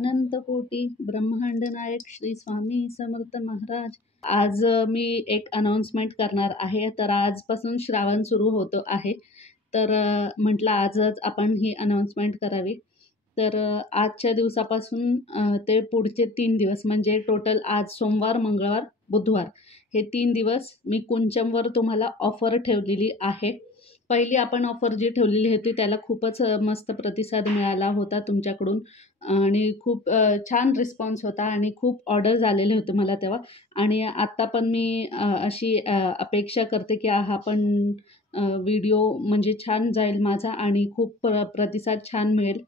अनंत कोटी ब्रह्मांड नायक श्री स्वामी समर्थ महाराज। आज मी एक अनाउन्समेंट करणार आहे। तर आजपासून श्रावण सुरू होतो आहे। तर म्हटलं आजच आपण ही अनाउन्समेंट करावी। तर आजच्या दिवसापासून ते पुढचे 3 दिवस म्हणजे टोटल आज सोमवार, मंगळवार, बुधवार हे 3 दिवस मी कुंचमवर तुम्हाला ऑफर ठेवलेली आहे। पहिली आपण ऑफर जी ठेवलेली होती त्याला खूपच मस्त प्रतिसाद मिळाला होता तुमच्याकडून आणि खूप छान रिस्पॉन्स होता आणि खूप ऑर्डर्स आलेले होते मला तेव्हा। आणि आत्ता पण मी अशी अपेक्षा करते की हा पण व्हिडिओ म्हणजे छान जाईल माझा आणि खूप प्रतिसाद छान मिळेल।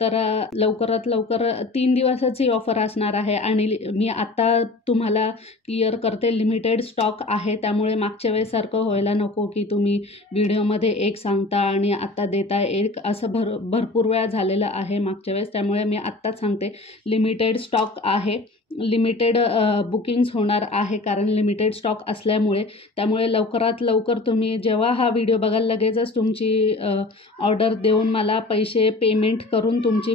तर लवकरात लवकर 3 दिवसाच ही ऑफर असणार आहे आणि मी आत्ता तुम्हाला क्लिअर करते लिमिटेड स्टॉक आहे। त्यामुळे मागच्या वेळेसारखं व्हायला नको की तुम्ही व्हिडिओमध्ये एक सांगता आणि आत्ता देता एक, असं भरपूर वेळा झालेलं आहे मागच्या वेळेस। त्यामुळे मी आत्ताच सांगते लिमिटेड स्टॉक आहे, लिमिटेड बुकिंग्स होणार आहे कारण लिमिटेड स्टॉक असल्यामुळे। त्यामुळे लवकरात लवकर तुम्ही जेव्हा हा व्हिडिओ बघाल लगेचच तुमची ऑर्डर देऊन मला पैसे पेमेंट करून तुमची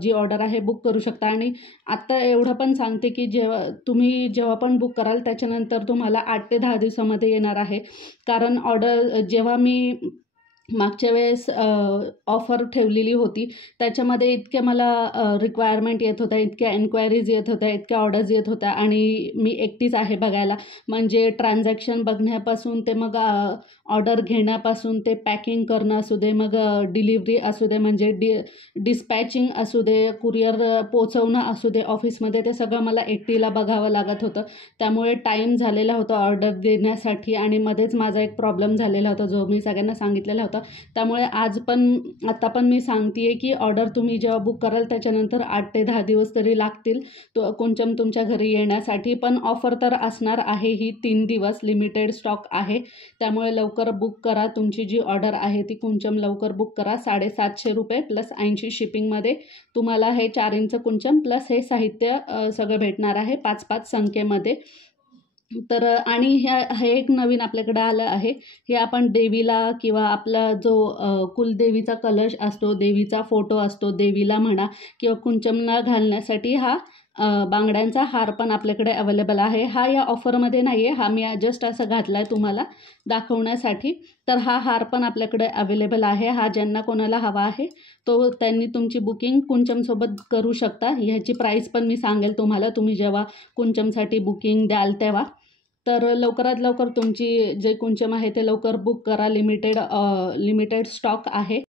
जी ऑर्डर आहे बुक करू शकता। आणि आत्ता एवढं पण सांगते की तुम्ही जेव्हा पण बुक कराल त्याच्यानंतर तुम्हाला 8 ते 10 दिवसामध्ये येणार आहे। कारण ऑर्डर जेव्हा मी मागच्या वेळेस ऑफर ठेवलेली होती त्याच्यामध्ये इतके मला रिक्वायरमेंट येत होत्या, इतक्या एन्क्वायरीज येत होत्या, इतक्या ऑर्डर्स येत होत्या आणि मी एकटीच आहे बघायला। म्हणजे ट्रान्झॅक्शन बघण्यापासून ते मग ऑर्डर घेण्यापासून ते पॅकिंग करणं असू दे, मग डिलिव्हरी असू दे, म्हणजे डिस्पॅचिंग असू दे, कुरिअर पोचवणं असू दे ऑफिसमध्ये, ते सगळं मला एकटीला बघावं लागत होतं। त्यामुळे टाईम झालेला होता ऑर्डर देण्यासाठी आणि मध्येच माझा एक प्रॉब्लेम झालेला होता जो मी सगळ्यांना सांगितलेला होता। त्यामुळे आता पण मी सांगते की ऑर्डर तुम्ही जेव्हा बुक कराल त्याच्यानंतर 8 ते 10 दिवस तरी लागतील कुंचम तुमच्या घरी येण्यासाठी। पण ऑफर तर असणार आहे ही 3 दिवस, लिमिटेड स्टॉक आहे। त्यामुळे लवकर बुक करा, तुमची जी ऑर्डर आहे ती कुंचम लवकर बुक करा। 750 रुपये प्लस 80 शिपिंगमध्ये तुम्हाला हे 4 इंच कुंचम प्लस हे साहित्य सगळं भेटणार आहे 5-5 संख्येमध्ये। तर आणि हे एक नवीन आपल्याकडे आलं आहे, हे आपण देवीला किंवा आपला जो कुलदेवीचा कलश असतो, देवीचा फोटो असतो, देवीला म्हणा किंवा कुंचमला घालण्यासाठी हा बांगड्यांचा हार पण आपल्याकडे अवेलेबल आहे। हा या ऑफरमध्ये नाही आहे, हा मी जस्ट असं घातला आहे तुम्हाला दाखवण्यासाठी। तर हा हार पण आपल्याकडे अवेलेबल आहे। हा ज्यांना कोणाला हवा आहे तो त्यांनी तुमची बुकिंग कुंचमसोबत करू शकता। ह्याची प्राईस पण मी सांगेल तुम्हाला तुम्ही जेव्हा कुंचमसाठी बुकिंग द्याल तेव्हा। तर लवकरात लवकर तुमची जे कुंचम आहे ते लवकर बुक करा, लिमिटेड स्टॉक आहे।